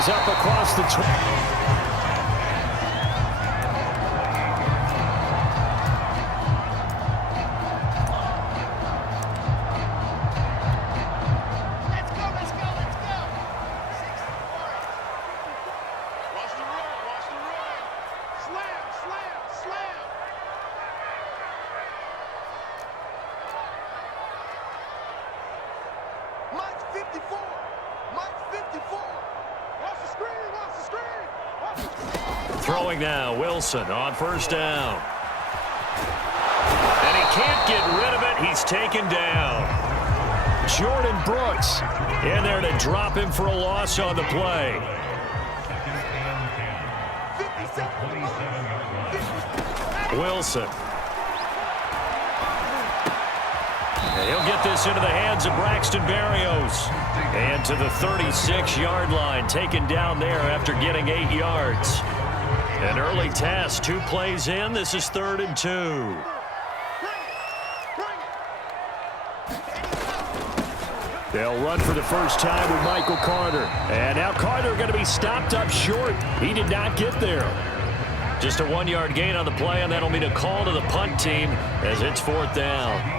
is up across the 20. Throwing now, Wilson on first down. And he can't get rid of it. He's taken down. Jordan Brooks in there to drop him for a loss on the play. Wilson. And he'll get this into the hands of Braxton Berrios. And to the 36-yard line, taken down there after getting 8 yards. An early test, 2 plays in. This is 3rd and 2. They'll run for the first time with Michael Carter. And now Carter going to be stopped up short. He did not get there. Just a 1-yard gain on the play, and that'll mean a call to the punt team as it's 4th down.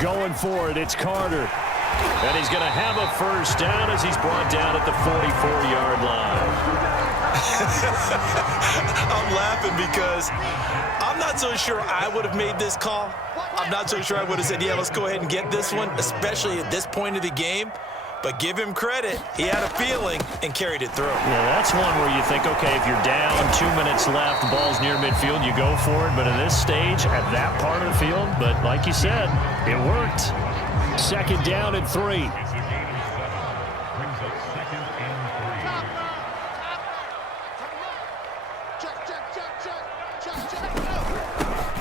Going for it, it's Carter. And he's going to have a first down as he's brought down at the 44-yard line. I'm laughing because I'm not so sure I would have made this call. I'm not so sure I would have said, yeah, let's go ahead and get this one, especially at this point of the game. But give him credit. He had a feeling and carried it through. Yeah, that's one where you think, okay, if you're down, 2 minutes left, the ball's near midfield, you go for it. But in this stage, at that part of the field, but like you said, it worked. 2nd down and 3.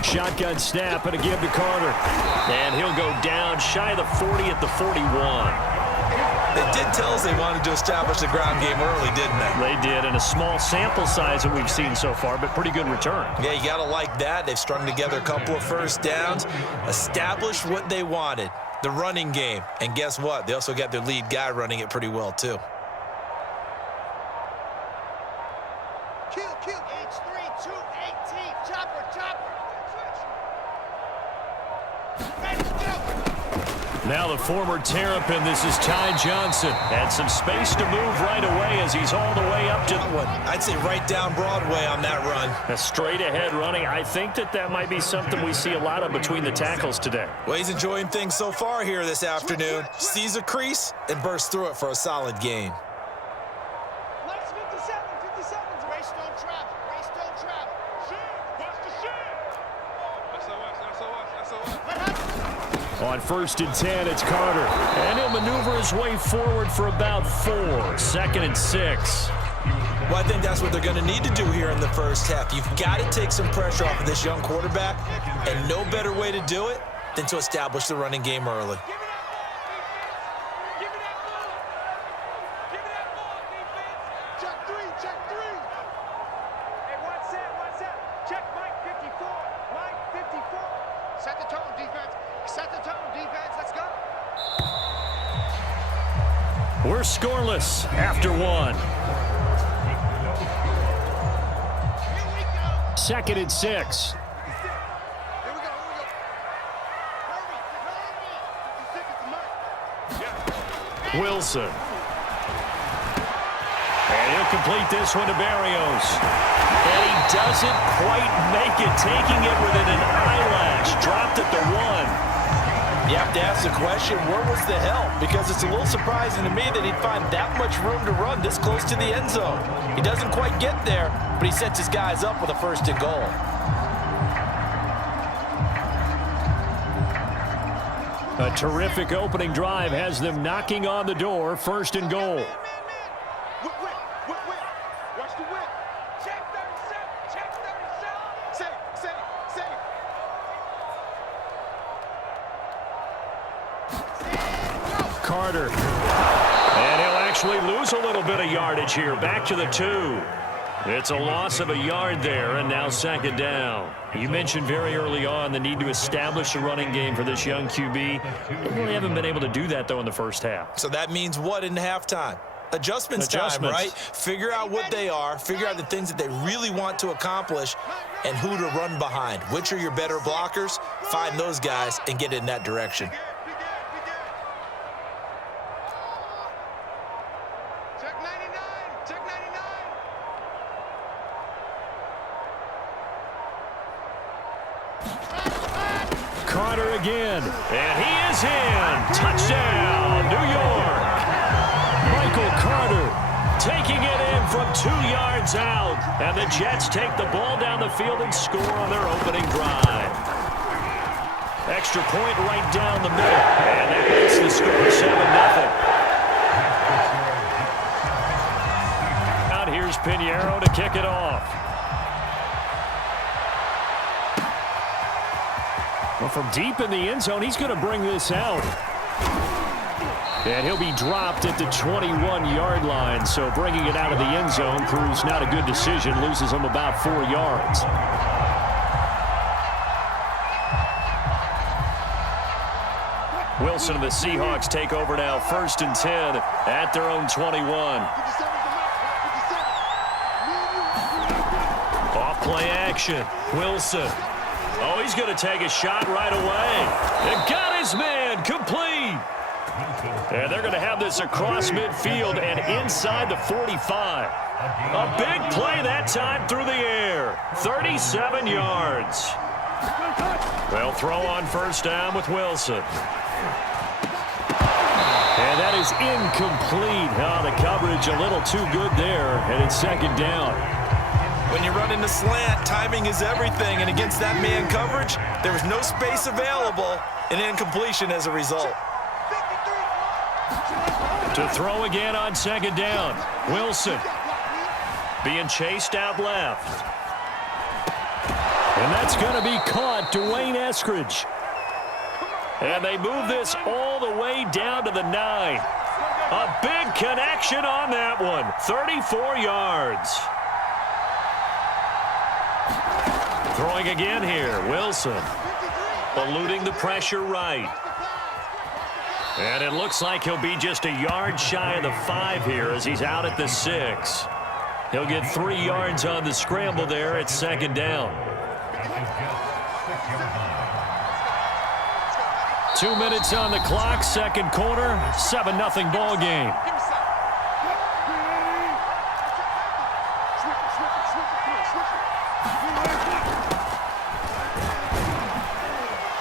Shotgun snap and a give to Carter. And he'll go down shy of the 40 at the 41. They did tell us they wanted to establish the ground game early, didn't they? They did, and a small sample size that we've seen so far, but pretty good return. Yeah, you got to like that. They've strung together a couple of first downs, established what they wanted, the running game. And guess what? They also got their lead guy running it pretty well, too. Now the former Terrapin, this is Ty Johnson. Had some space to move right away as he's all the way up to one. I'd say right down Broadway on that run. A straight ahead running. I think that might be something we see a lot of between the tackles today. Well, he's enjoying things so far here this afternoon. Sees a crease and bursts through it for a solid gain. On 1st and 10, it's Carter. And he'll maneuver his way forward for about 4. 2nd and 6. Well, I think that's what they're going to need to do here in the first half. You've got to take some pressure off of this young quarterback, and no better way to do it than to establish the running game early. We're scoreless after 1. 2nd and 6. Wilson. And he'll complete this one to Berrios. And he doesn't quite make it, taking it within an eyelash. Dropped at the 1. You have to ask the question, where was the help? Because it's a little surprising to me that he'd find that much room to run this close to the end zone. He doesn't quite get there, but he sets his guys up with a 1st and goal. A terrific opening drive has them knocking on the door. 1st and goal. Watch the whip. Check 37. Check 37. Say. Carter. And he'll actually lose a little bit of yardage here. Back to the 2. It's a loss of a yard there, and now second down. You mentioned very early on the need to establish a running game for this young QB. They really haven't been able to do that, though, in the first half. So that means what in halftime? Adjustments time, right? Figure out what they are, figure out the things that they really want to accomplish, and who to run behind. Which are your better blockers? Find those guys and get in that direction. Check 99. Check 99. Carter again, and he is in. Touchdown, New York. Michael Carter taking it in from 2 yards out. And the Jets take the ball down the field and score on their opening drive. Extra point right down the middle. And that makes the score 7-0. Out here's Pinheiro to kick it off. Well, from deep in the end zone, he's going to bring this out. And he'll be dropped at the 21-yard line. So bringing it out of the end zone proves not a good decision. Loses him about 4 yards. Wilson and the Seahawks take over now. 1st and 10 at their own 21. Off play action. Wilson. Oh, he's going to take a shot right away. And got his man complete. And they're going to have this across midfield and inside the 45. A big play that time through the air. 37 yards. They'll throw on 1st down with Wilson. And that is incomplete. Oh, the coverage a little too good there. And it's 2nd down. When you run in the slant, timing is everything. And against that man coverage, there was no space available, and incompletion as a result. To throw again on 2nd down. Wilson being chased out left. And that's going to be caught. Dwayne Eskridge. And they move this all the way down to the 9. A big connection on that one. 34 yards. Throwing again here. Wilson eluding the pressure right. And it looks like he'll be just a yard shy of the 5 here as he's out at the 6. He'll get 3 yards on the scramble there at 2nd down. 2 minutes on the clock, 2nd quarter, 7-0 ball game.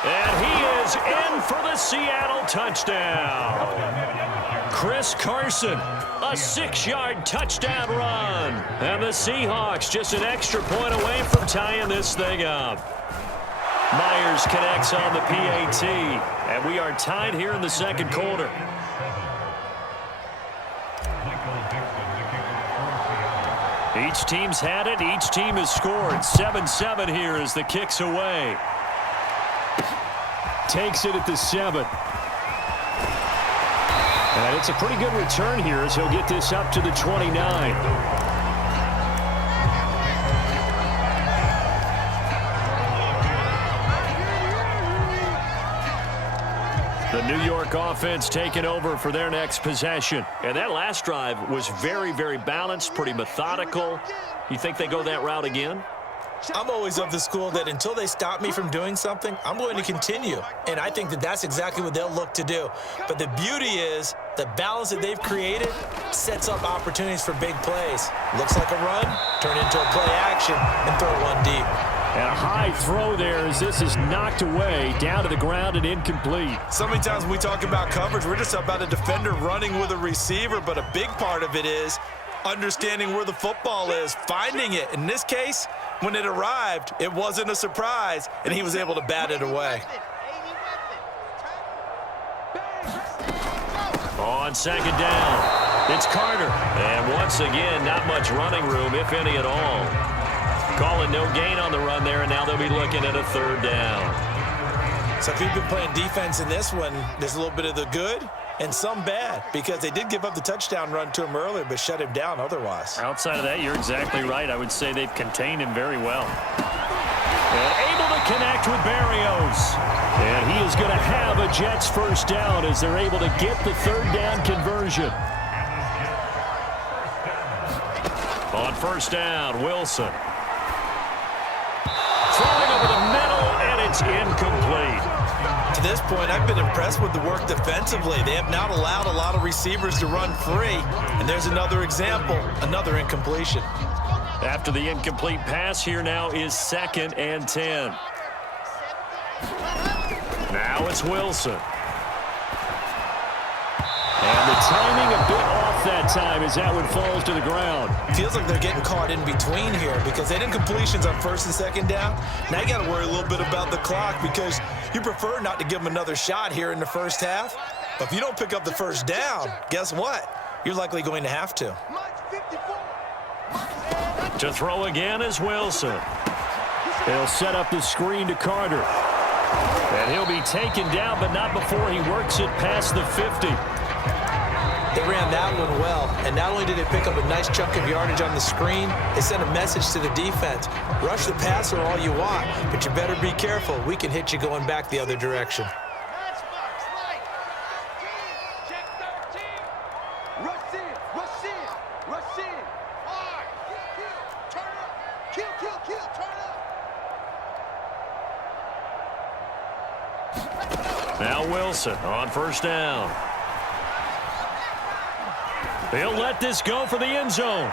And he is in for the Seattle touchdown. Chris Carson, a 6-yard touchdown run. And the Seahawks just an extra point away from tying this thing up. Myers connects on the PAT, and we are tied here in the 2nd quarter. Each team's had it. Each team has scored. 7-7 here as the kick's away. Takes it at the 7. And it's a pretty good return here as he'll get this up to the 29. The New York offense taking over for their next possession. And that last drive was very, very balanced, pretty methodical. You think they go that route again? I'm always of the school that until they stop me from doing something, I'm going to continue. And I think that that's exactly what they'll look to do. But the beauty is the balance that they've created sets up opportunities for big plays. Looks like a run, turn into a play action, and throw one deep. And a high throw there as this is knocked away, down to the ground and incomplete. So many times when we talk about coverage, we're just about a defender running with a receiver, but a big part of it is understanding where the football is, finding it. In this case, when it arrived, it wasn't a surprise, and he was able to bat it away. On 2nd down, it's Carter. And once again, not much running room, if any at all. Calling no gain on the run there, and now they'll be looking at a 3rd down. So if you've been playing defense in this one, there's a little bit of the good and some bad, because they did give up the touchdown run to him earlier, but shut him down otherwise. Outside of that, you're exactly right. I would say they've contained him very well. And able to connect with Berrios. And he is going to have a Jets first down as they're able to get the third down conversion. On first down, Wilson. Throwing over the middle, and it's incomplete. To this point, I've been impressed with the work defensively. They have not allowed a lot of receivers to run free. And there's another example, another incompletion. After the incomplete pass, here now is 2nd and 10. Now it's Wilson. And the timing a bit off that time as that one falls to the ground. Feels like they're getting caught in between here because they had incompletions on 1st and 2nd down. Now you got to worry a little bit about the clock because you prefer not to give them another shot here in the first half. But if you don't pick up the first down, guess what? You're likely going to have to. To throw again is Wilson. He'll set up the screen to Carter. And he'll be taken down, but not before he works it past the 50. They ran that one well, and not only did they pick up a nice chunk of yardage on the screen, they sent a message to the defense. Rush the passer all you want, but you better be careful. We can hit you going back the other direction. Now Wilson on first down. He'll let this go for the end zone.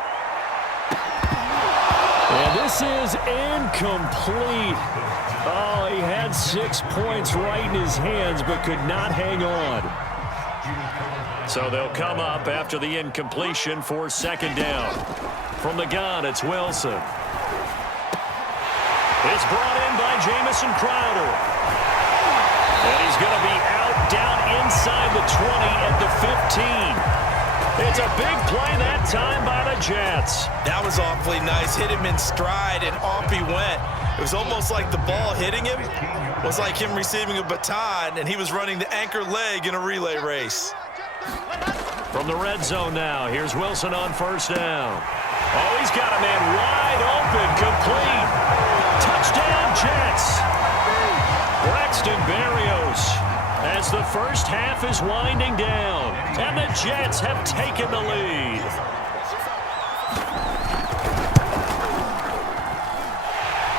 And this is incomplete. Oh, he had 6 points right in his hands, but could not hang on. So they'll come up after the incompletion for 2nd down. From the gun, it's Wilson. It's brought in by Jamison Crowder. And he's going to be out down inside the 20 at the 15. It's a big play that time by the Jets. That was awfully nice. Hit him in stride, and off he went. It was almost like the ball hitting him was like him receiving a baton, and he was running the anchor leg in a relay race. From the red zone now, here's Wilson on first down. Oh, he's got a man wide open, complete. Touchdown, Jets. Braxton Berrios as the first half is winding down, and the Jets have taken the lead.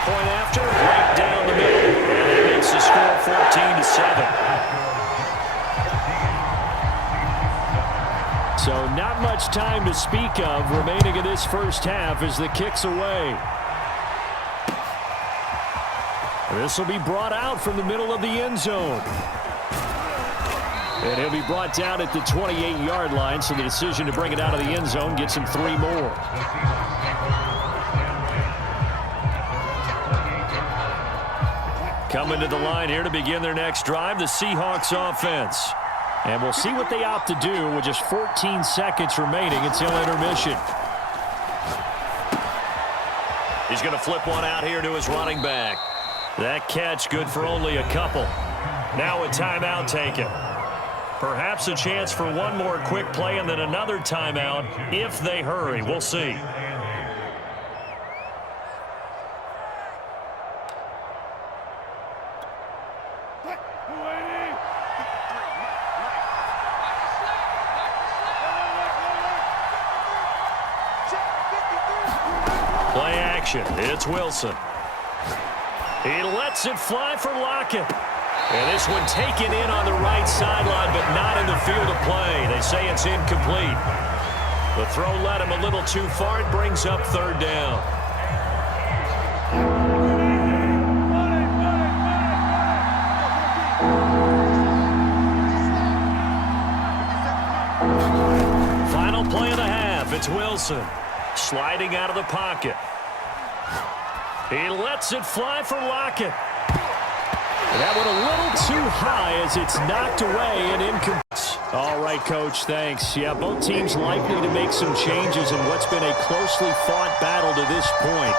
Point after, right down the middle, and it makes the score 14-7. So not much time to speak of remaining in this first half as the kick's away. This will be brought out from the middle of the end zone. And he'll be brought down at the 28-yard line, so the decision to bring it out of the end zone gets him 3 more. Coming to the line here to begin their next drive, the Seahawks offense. And we'll see what they opt to do with just 14 seconds remaining until intermission. He's going to flip one out here to his running back. That catch good for only a couple. Now a timeout taken. Perhaps a chance for one more quick play and then another timeout if they hurry. We'll see. Play action. It's Wilson. He lets it fly for Lockett. And this one taken in on the right sideline, but not in the field of play. They say it's incomplete. The throw led him a little too far. It brings up 3rd down. Final play of the half. It's Wilson sliding out of the pocket. He lets it fly for Lockett. That one a little too high as it's knocked away and incomplete. All right, Coach, thanks. Yeah, both teams likely to make some changes in what's been a closely fought battle to this point.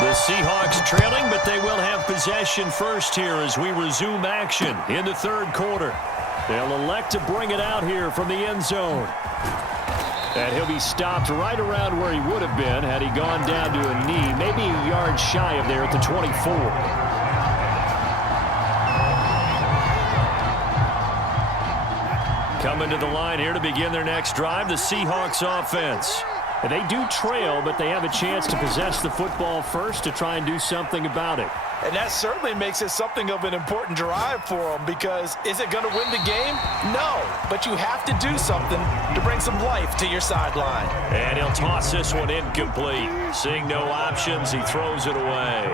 The Seahawks trailing, but they will have possession first here as we resume action in the third quarter. They'll elect to bring it out here from the end zone. And he'll be stopped right around where he would have been had he gone down to a knee, maybe a yard shy of there at the 24. Coming to the line here to begin their next drive, the Seahawks offense. And they do trail, but they have a chance to possess the football first to try and do something about it. And that certainly makes it something of an important drive for them, because is it going to win the game? No, but you have to do something to bring some life to your sideline. And he'll toss this one incomplete. Seeing no options, he throws it away.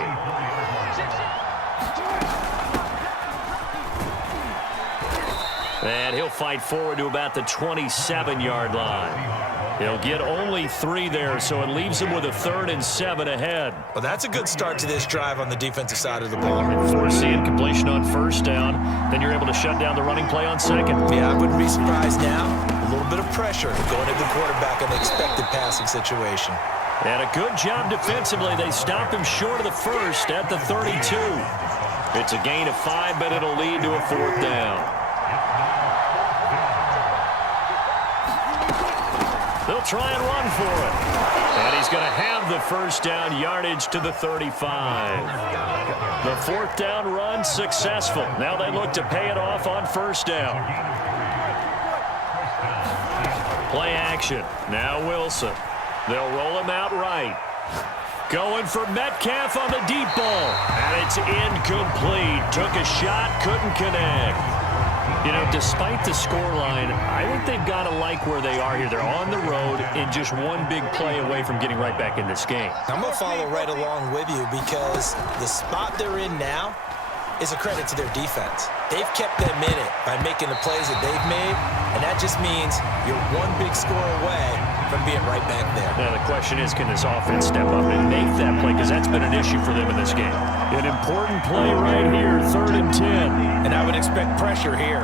And he'll fight forward to about the 27-yard line. He'll get only 3 there, so it leaves him with a 3rd and 7 ahead. Well, that's a good start to this drive on the defensive side of the ball. Forcing completion on first down, then you're able to shut down the running play on second. Yeah, I wouldn't be surprised now. A little bit of pressure going at the quarterback in the expected passing situation. And a good job defensively. They stop him short of the first at the 32. It's a gain of 5, but it'll lead to a 4th down. They'll try and run for it. And he's going to have the first down yardage to the 35. The 4th down run successful. Now they look to pay it off on first down. Play action. Now Wilson. They'll roll him out right. Going for Metcalf on the deep ball. And it's incomplete. Took a shot, couldn't connect. You know, despite the scoreline, I think they've got to like where they are here. They're on the road and just one big play away from getting right back in this game. I'm going to follow right along with you, because the spot they're in now is a credit to their defense. They've kept them in it by making the plays that they've made, and that just means you're one big score away from being right back there. Now the question is, can this offense step up and make that play? Because that's been an issue for them in this game. An important play right here, 3rd and 10. And I would expect pressure here.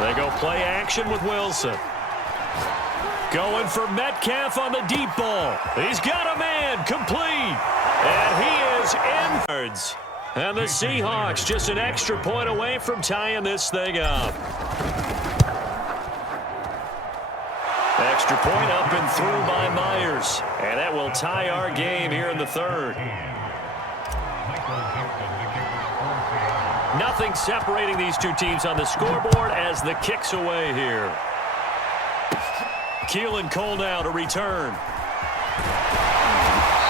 They go play action with Wilson. Going for Metcalf on the deep ball. He's got a man, complete. And he is in. And the Seahawks just an extra point away from tying this thing up. Extra point up and through by Myers. And that will tie our game here in the 3rd. Nothing separating these two teams on the scoreboard as the kick's away here. Keelan Cole now to return.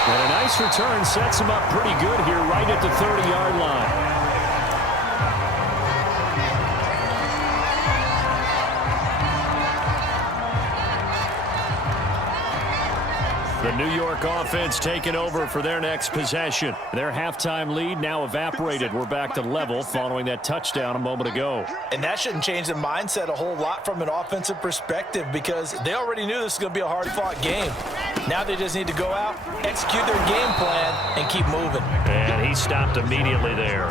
And a nice return sets him up pretty good here right at the 30-yard line. The New York offense taking over for their next possession. Their halftime lead now evaporated. We're back to level following that touchdown a moment ago. And that shouldn't change the mindset a whole lot from an offensive perspective, because they already knew this was going to be a hard-fought game. Now they just need to go out, execute their game plan, and keep moving. And he stopped immediately there.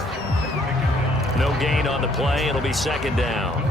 No gain on the play. It'll be 2nd down.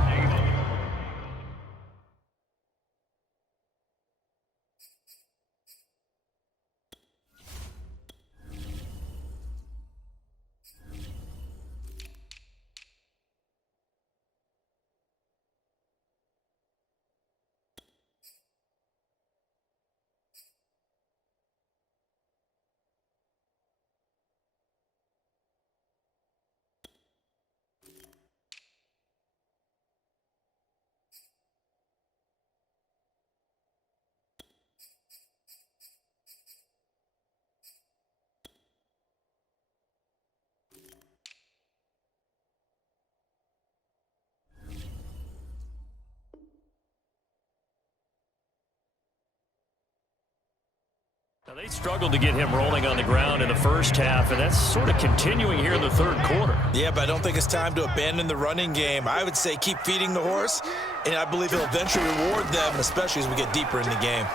Now, they struggled to get him rolling on the ground in the first half, and that's sort of continuing here in the 3rd quarter. Yeah, but I don't think it's time to abandon the running game. I would say keep feeding the horse, and I believe he'll eventually reward them, especially as we get deeper in the game.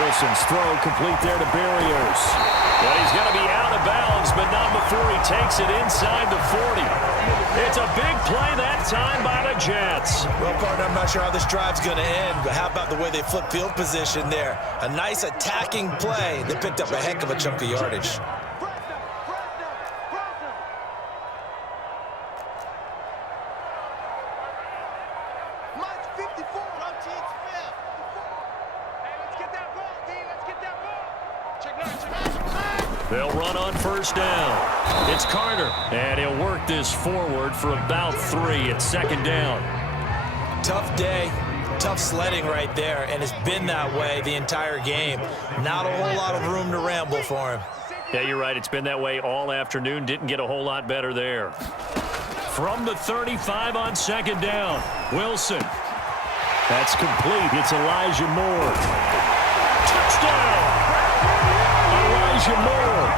Wilson's throw complete there to Berrios. But he's going to be out of bounds, but not before he takes it inside the 40. It's a big play that time by the Jets. Well, partner, I'm not sure how this drive's going to end, but how about the way they flip field position there? A nice attacking play that picked up a heck of a chunk of yardage. They'll run on first down. It's Carter, and he'll work this forward for about 3 at second down. Tough day, tough sledding right there, and it's been that way the entire game. Not a whole lot of room to ramble for him. Yeah, you're right. It's been that way all afternoon. Didn't get a whole lot better there. From the 35 on second down, Wilson. That's complete. It's Elijah Moore. Touchdown! Elijah Moore,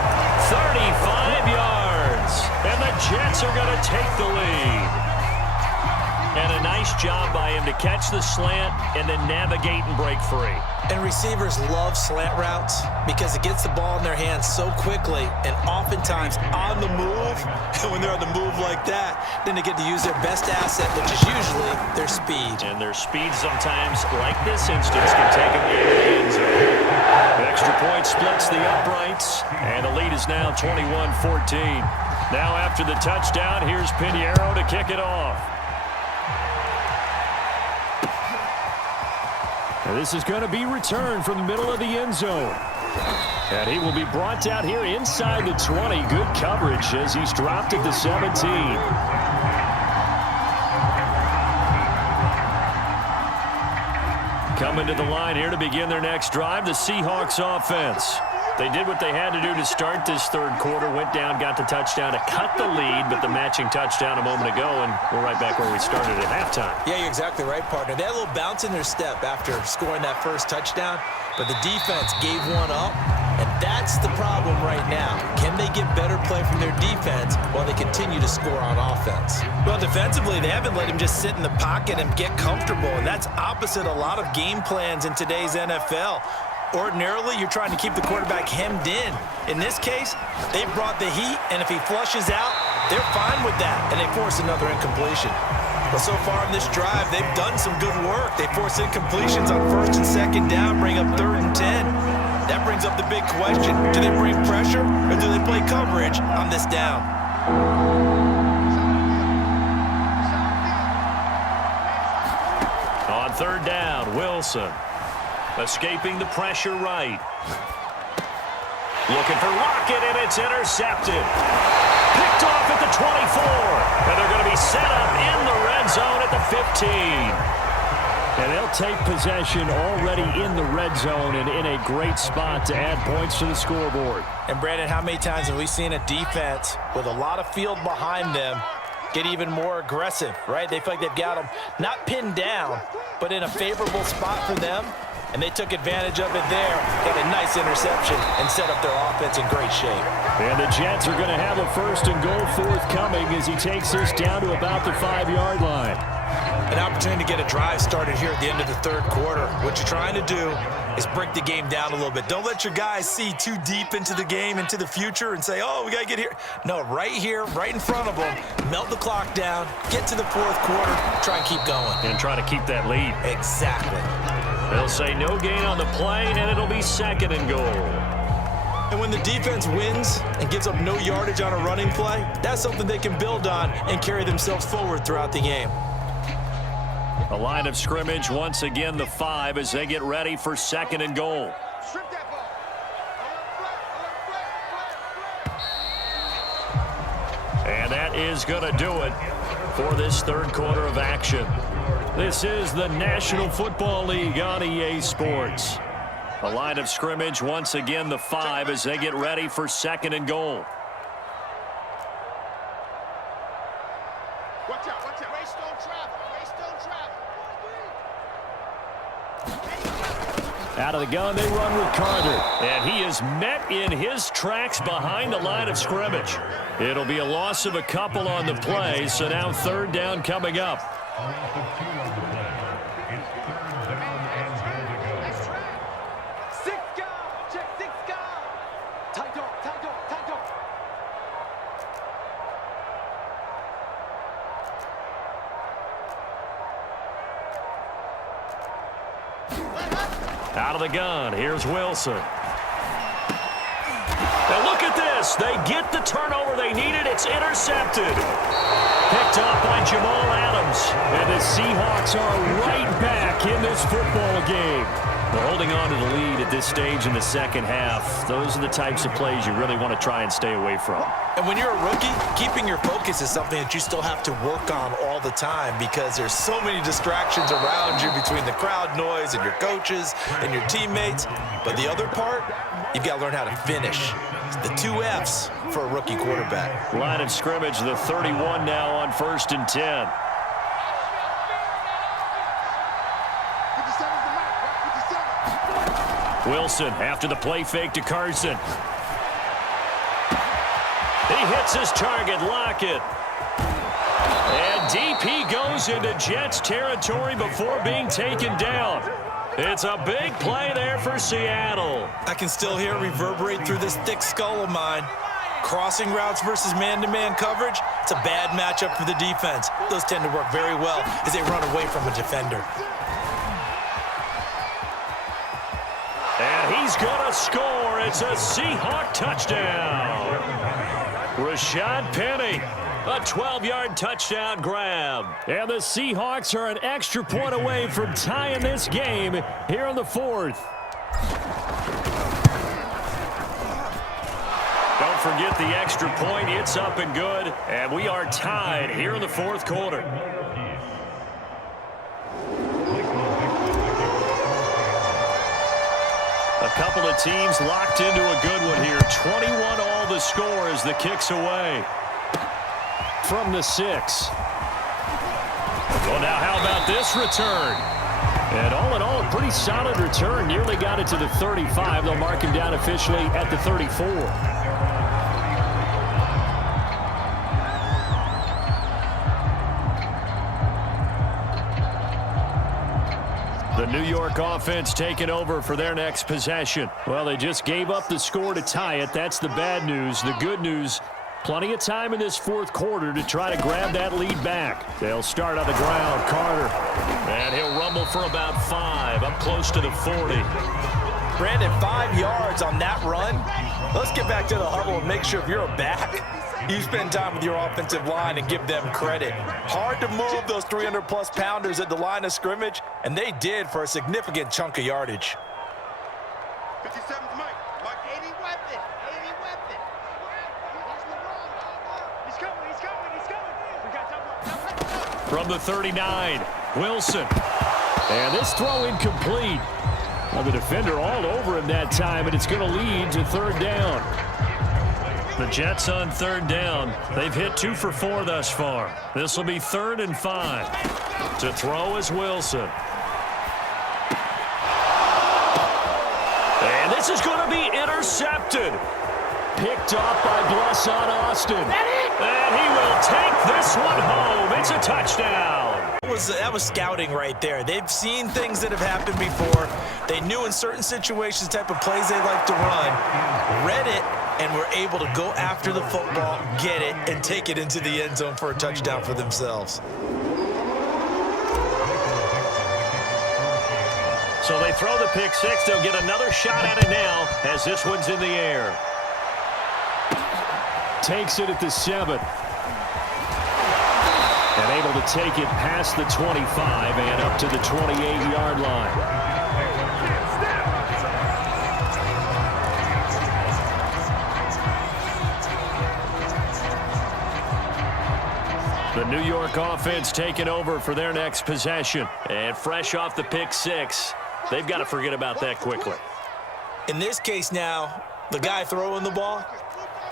35 yards. And the Jets are going to take the lead. And a nice job by him to catch the slant and then navigate and break free. And receivers love slant routes because it gets the ball in their hands so quickly and oftentimes on the move. And when they're on the move like that, then they get to use their best asset, which is usually their speed. And their speed sometimes, like this instance, can take them into the end zone. The extra point splits the uprights, and the lead is now 21-14. Now after the touchdown, here's Pinheiro to kick it off. And this is going to be returned from the middle of the end zone. And he will be brought down here inside the 20. Good coverage as he's dropped at the 17. Coming to the line here to begin their next drive, the Seahawks offense. They did what they had to do to start this third quarter, went down, got the touchdown to cut the lead, but the matching touchdown a moment ago, and we're right back where we started at halftime. Yeah, you're exactly right, partner. They had a little bounce in their step after scoring that first touchdown, but the defense gave one up, and that's the problem right now. Can they get better play from their defense while they continue to score on offense? Well, defensively, they haven't let him just sit in the pocket and get comfortable, and that's opposite a lot of game plans in today's NFL. Ordinarily, you're trying to keep the quarterback hemmed in. In this case, they brought the heat, and if he flushes out, they're fine with that, and they force another incompletion. But so far in this drive, they've done some good work. They force incompletions on first and second down, bring up 3rd and 10. That brings up the big question. Do they bring pressure, or do they play coverage on this down? On 3rd down, Wilson. Escaping the pressure right. Looking for Lockett, and it's intercepted. Picked off at the 24. And they're going to be set up in the red zone at the 15. And they'll take possession already in the red zone and in a great spot to add points to the scoreboard. And, Brandon, how many times have we seen a defense with a lot of field behind them get even more aggressive, right? They feel like they've got them not pinned down, but in a favorable spot for them. And they took advantage of it there, got a nice interception, and set up their offense in great shape. And the Jets are going to have a 1st and goal forthcoming as he takes this down to about the 5-yard line. An opportunity to get a drive started here at the end of the 3rd quarter. What you're trying to do is break the game down a little bit. Don't let your guys see too deep into the game, into the future, and say, oh, we got to get here. No, right here, right in front of them, melt the clock down, get to the 4th quarter, try and keep going. And try to keep that lead. Exactly. They'll say no gain on the play, and it'll be 2nd and goal. And when the defense wins and gives up no yardage on a running play, that's something they can build on and carry themselves forward throughout the game. A line of scrimmage, once again the 5 as they get ready for 2nd and goal. And that is going to do it for this 3rd quarter of action. This is the National Football League on EA Sports. A line of scrimmage, once again the 5 as they get ready for 2nd and goal. Watch out, watch out. Race don't travel. Race don't travel. Out of the gun, they run with Carter. And he is met in his tracks behind the line of scrimmage. It'll be a loss of a couple on the play, so now 3rd down coming up. Out of the gun, here's Wilson. And look at this. They get the turnover they needed. It's intercepted. Picked off by Jamal Adams. And the Seahawks are right back in this football game. They're holding on to the lead at this stage in the second half. Those are the types of plays you really want to try and stay away from. And when you're a rookie, keeping your focus is something that you still have to work on all the time because there's so many distractions around you between the crowd noise and your coaches and your teammates. But the other part, you've got to learn how to finish. The 2 F's for a rookie quarterback. Line of scrimmage, the 31 now on 1st and 10. Wilson after the play fake to Carson. He hits his target, Lockett. And deep he goes into Jets territory before being taken down. It's a big play there for Seattle. I can still hear it reverberate through this thick skull of mine. Crossing routes versus man-to-man coverage, it's a bad matchup for the defense. Those tend to work very well as they run away from a defender. And he's going to score. It's a Seahawk touchdown. Rashad Penny, a 12-yard touchdown grab. And the Seahawks are an extra point away from tying this game here in the 4th. Don't forget the extra point. It's up and good. And we are tied here in the 4th quarter. A couple of teams locked into a good one here. 21 all the score as the kick's away from the 6. Well, now how about this return? And all in all, a pretty solid return. Nearly got it to the 35. They'll mark him down officially at the 34. The New York offense taking over for their next possession. Well, they just gave up the score to tie it. That's the bad news. The good news, plenty of time in this 4th quarter to try to grab that lead back. They'll start on the ground. Carter. And he'll rumble for about 5, up close to the 40. Brandon, 5 yards on that run. Let's get back to the huddle and make sure if you're a back, you spend time with your offensive line and give them credit. Hard to move those 300-plus pounders at the line of scrimmage, and they did for a significant chunk of yardage. 57's Mike. Mike, 80 weapon. 80 weapon. He's coming. We got double. From the 39, Wilson. And this throw incomplete. Well, the defender all over him that time, and it's going to lead to 3rd down. The Jets on 3rd down. They've hit 2 for 4 thus far. This will be 3rd and 5. To throw is Wilson. And this is going to be intercepted. Picked off by Blesson Austin. And he will take this one home. It's a touchdown. That was scouting right there. They've seen things that have happened before. They knew in certain situations the type of plays they like to run, read it, and were able to go after the football, get it, and take it into the end zone for a touchdown for themselves. So they throw the pick 6. They'll get another shot at it now as this one's in the air. Takes it at the 7. And able to take it past the 25 and up to the 28-yard line. The New York offense taking over for their next possession. And fresh off the pick 6, they've got to forget about that quickly. In this case now, the guy throwing the ball,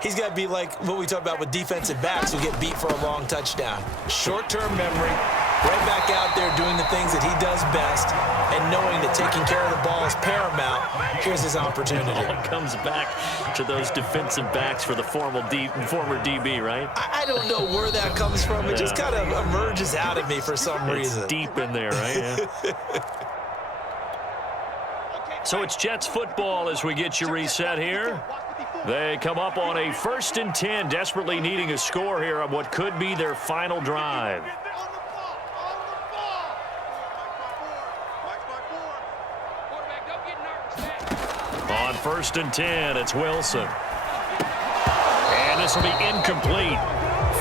he's got to be like what we talk about with defensive backs who get beat for a long touchdown. Short-term memory, right back out there doing the things that he does best, and knowing that taking care of the ball is paramount. Here's his opportunity. It all comes back to those defensive backs for the former DB, right? I don't know where that comes from. It just kind of emerges out of me for some reason. It's deep in there, right? Yeah. So it's Jets football as we get you reset here. They come up on a 1st and 10, desperately needing a score here on what could be their final drive. Quarterback, don't get first and 10. It's Wilson. And this will be incomplete.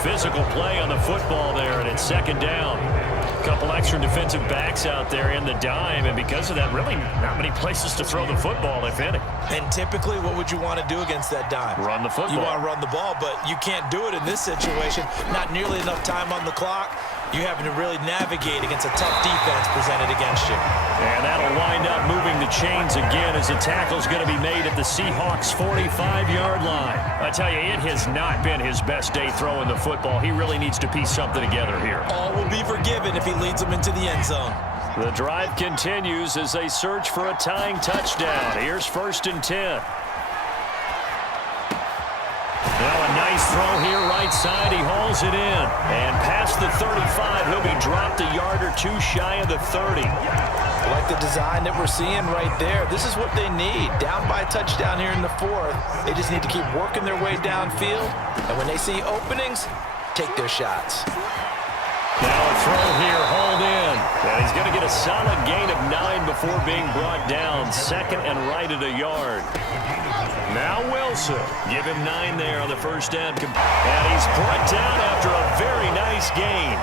Physical play on the football there, and it's second down. A couple extra defensive backs out there in the dime, and because of that, really not many places to throw the football, if any. And typically, what would you want to do against that dime? Run the football. You want to run the ball, but you can't do it in this situation. Not nearly enough time on the clock. You're having to really navigate against a tough defense presented against you. And that'll wind up moving the chains again as the tackle's going to be made at the Seahawks' 45-yard line. I tell you, it has not been his best day throwing the football. He really needs to piece something together here. All will be forgiven if he leads them into the end zone. The drive continues as they search for a tying touchdown. Here's first and 10. Now a nice throw here right side. He hauls it in. And past the 35, he'll be dropped a yard or two shy of the 30. I like the design that we're seeing right there. This is what they need. Down by a touchdown here in the fourth. They just need to keep working their way downfield. And when they see openings, take their shots. Now a throw here, hauled in. And he's going to get a solid gain of 9 before being brought down. Second and right at a yard. Now Wilson. Give him 9 there on the first down. And he's brought down after a very nice gain.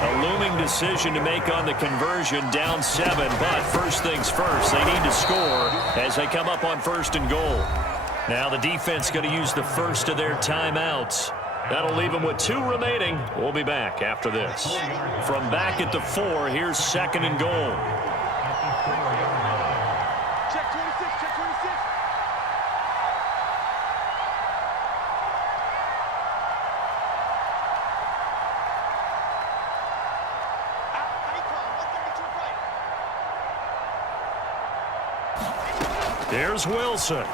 A looming decision to make on the conversion, down 7. But first things first, they need to score as they come up on first and goal. Now the defense going to use the first of their timeouts. That'll leave them with 2 remaining. We'll be back after this. From back at the 4, here's second and goal. Check 26, check 26. Here's Wilson.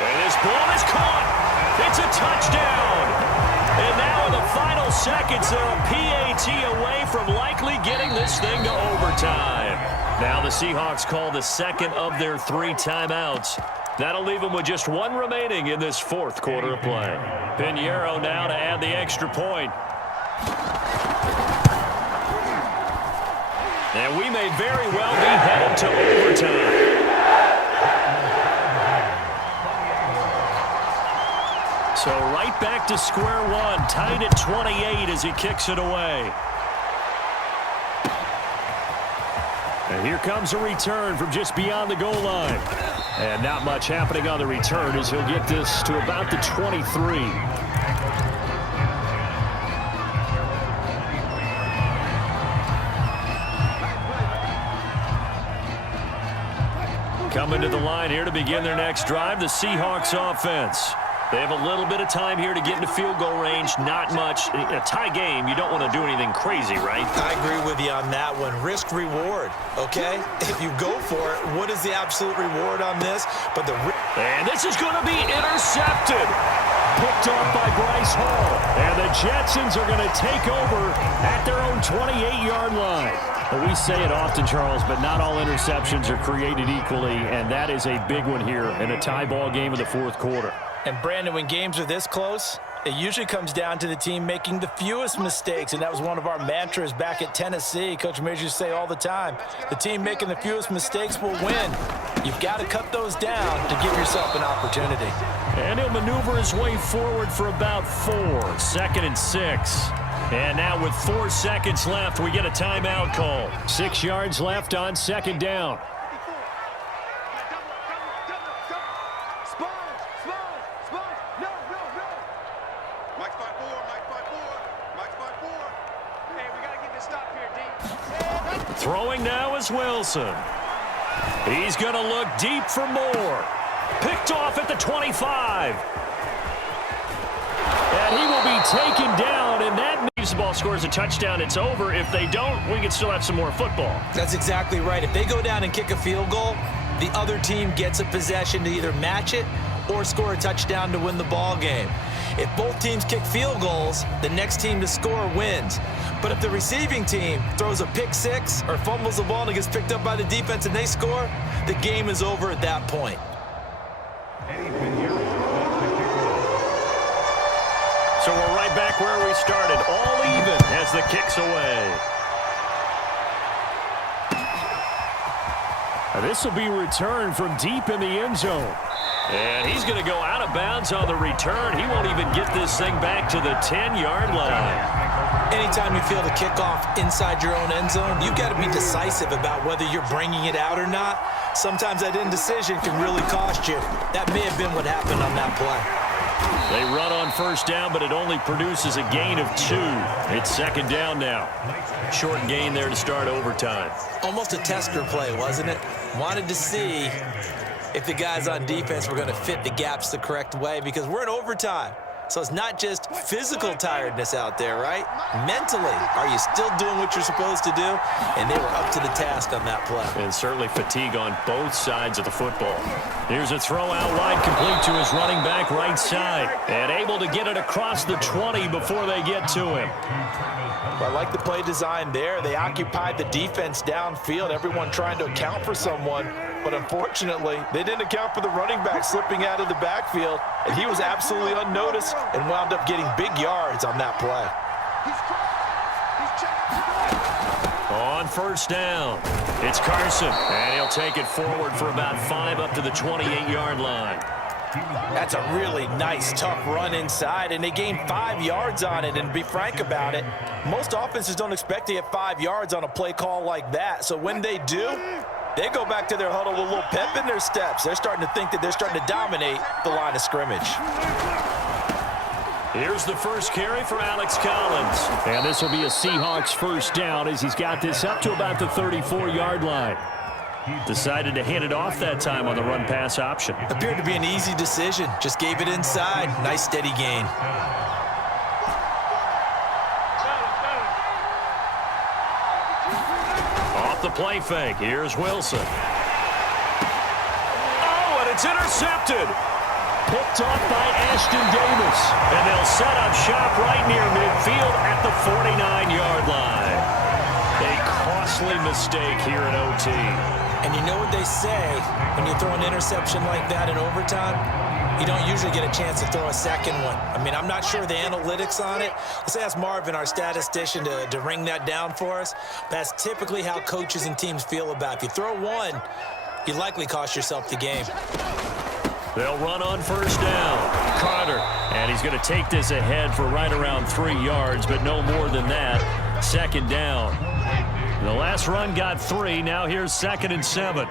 And this ball is caught. It's a touchdown. And now in the final seconds, they're a PAT away from likely getting this thing to overtime. Now the Seahawks call the second of their 3 timeouts. That'll leave them with just 1 remaining in this fourth quarter of play. Pinheiro now to add the extra point. And we may very well be headed to overtime. So right back to square one, tied at 28 as he kicks it away. And here comes a return from just beyond the goal line. And not much happening on the return as he'll get this to about the 23. Coming to the line here to begin their next drive, the Seahawks offense. They have a little bit of time here to get into field goal range. Not much. A tie game, you don't want to do anything crazy, right? I agree with you on that one. Risk reward, okay? If you go for it, what is the absolute reward on this? And this is going to be intercepted. Picked off by Bryce Hall. And the Jetsons are going to take over at their own 28-yard line. Well, we say it often, Charles, but not all interceptions are created equally, and that is a big one here in a tie ball game of the fourth quarter. And, Brandon, when games are this close, it usually comes down to the team making the fewest mistakes, and that was one of our mantras back at Tennessee. Coach Majors used to say all the time, the team making the fewest mistakes will win. You've got to cut those down to give yourself an opportunity. And he'll maneuver his way forward for about 4. Second and 6. And now with 4 seconds left, we get a timeout call. 6 yards left on second down. Throwing now is Wilson. He's going to look deep for more. Picked off at the 25. And he will be taken down, and that means the ball scores a touchdown. It's over. If they don't, we can still have some more football. That's exactly right. If they go down and kick a field goal, the other team gets a possession to either match it or score a touchdown to win the ball game. If both teams kick field goals, the next team to score wins. But if the receiving team throws a pick 6 or fumbles the ball and it gets picked up by the defense and they score, the game is over at that point. So we're right back where we started, all even as the kick's away. This will be returned from deep in the end zone. And he's going to go out of bounds on the return. He won't even get this thing back to the 10-yard line. Anytime you feel the kickoff inside your own end zone, you've got to be decisive about whether you're bringing it out or not. Sometimes that indecision can really cost you. That may have been what happened on that play. They run on first down, but it only produces a gain of 2. It's second down now. Short gain there to start overtime. Almost a tester play, wasn't it? Wanted to see if the guys on defense were going to fit the gaps the correct way, because we're in overtime. So it's not just physical tiredness out there, right? Mentally, are you still doing what you're supposed to do? And they were up to the task on that play. And certainly fatigue on both sides of the football. Here's a throw out wide, complete to his running back right side. And able to get it across the 20 before they get to him. Well, I like the play design there. They occupied the defense downfield, everyone trying to account for someone. But unfortunately, they didn't account for the running back slipping out of the backfield, and he was absolutely unnoticed and wound up getting big yards on that play. On first down, it's Carson, and he'll take it forward for about 5 up to the 28-yard line. That's a really nice, tough run inside, and they gained 5 yards on it. And to be frank about it, most offenses don't expect to get 5 yards on a play call like that. So when they do, they go back to their huddle with a little pep in their steps. They're starting to think that they're starting to dominate the line of scrimmage. Here's the first carry for Alex Collins. And this will be a Seahawks first down as he's got this up to about the 34-yard line. Decided to hand it off that time on the run-pass option. Appeared to be an easy decision. Just gave it inside. Nice, steady gain. Off the play fake. Here's Wilson. Oh, and it's intercepted. Picked off by Ashton Davis. And they'll set up shop right near midfield at the 49-yard line. A costly mistake here in OT. And you know what they say, when you throw an interception like that in overtime, you don't usually get a chance to throw a second one. I mean, I'm not sure the analytics on it. Let's ask Marvin, our statistician, to ring that down for us. That's typically how coaches and teams feel about it. If you throw one, you likely cost yourself the game. They'll run on first down. Carter, and he's going to take this ahead for right around 3 yards, but no more than that. Second down. The last run got 3. Now here's 2nd and 7.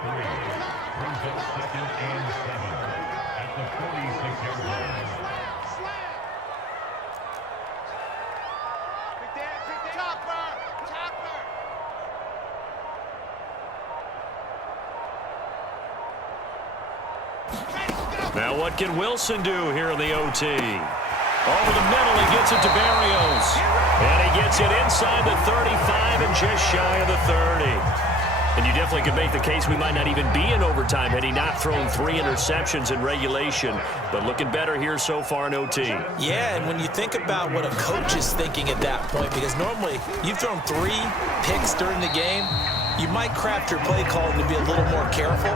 Now what can Wilson do here in the OT? Over the middle, he gets it to Barrios. And he gets it inside the 35 and just shy of the 30. And you definitely could make the case we might not even be in overtime had he not thrown 3 interceptions in regulation. But looking better here so far in OT. Yeah, and when you think about what a coach is thinking at that point, because normally you've thrown 3 picks during the game, you might craft your play call to be a little more careful.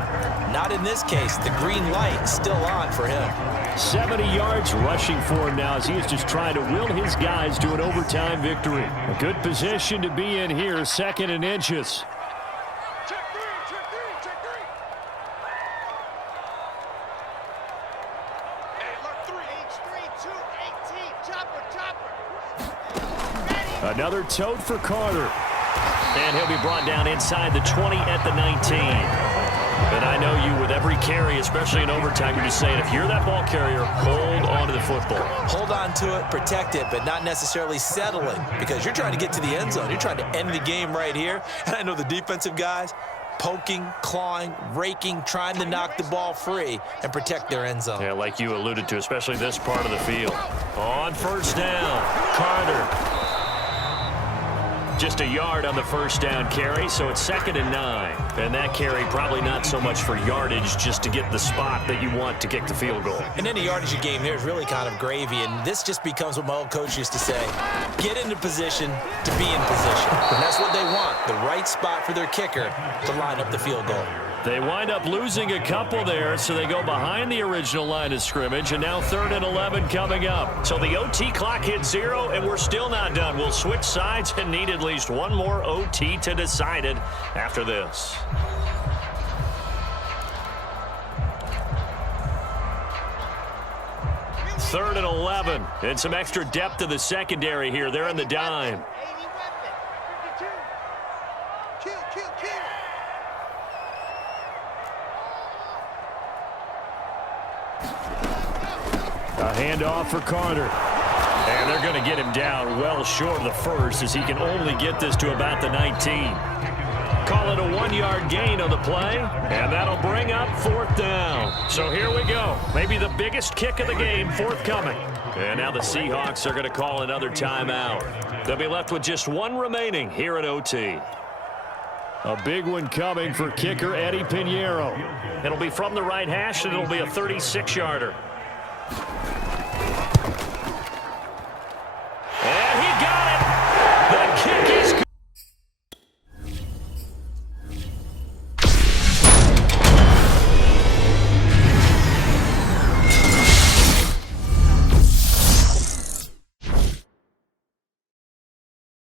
Not in this case. The green light is still on for him. 70 yards rushing for him now as he is just trying to will his guys to an overtime victory. A good position to be in here, 2nd and inches. Check three. Hey, look, 3. H3, 2, 18. Chopper. Another tote for Carter. And he'll be brought down inside the 20 at the 19. And I know you, with every carry, especially in overtime, you're just saying, if you're that ball carrier, hold on to the football. Hold on to it, protect it, but not necessarily settling, because you're trying to get to the end zone. You're trying to end the game right here. And I know the defensive guys poking, clawing, raking, trying to knock the ball free and protect their end zone. Yeah, like you alluded to, especially this part of the field. On first down, Carter. Just a yard on the first down carry, so it's 2nd and 9. And that carry probably not so much for yardage, just to get the spot that you want to kick the field goal. And any yardage game there is really kind of gravy, and this just becomes what my old coach used to say, get into position to be in position. And that's what they want, the right spot for their kicker to line up the field goal. They wind up losing a couple there, so they go behind the original line of scrimmage, and now 3rd and 11 coming up. So the OT clock hits 0, and we're still not done. We'll switch sides and need at least one more OT to decide it after this. 3rd and 11. And some extra depth to the secondary here. They're in the dime. A handoff for Carter. And they're going to get him down well short of the first as he can only get this to about the 19. Call it a 1-yard gain on the play, and that'll bring up 4th down. So here we go. Maybe the biggest kick of the game forthcoming. And now the Seahawks are going to call another timeout. They'll be left with just one remaining here at OT. A big one coming for kicker Eddie Pinheiro. It'll be from the right hash, and it'll be a 36-yarder.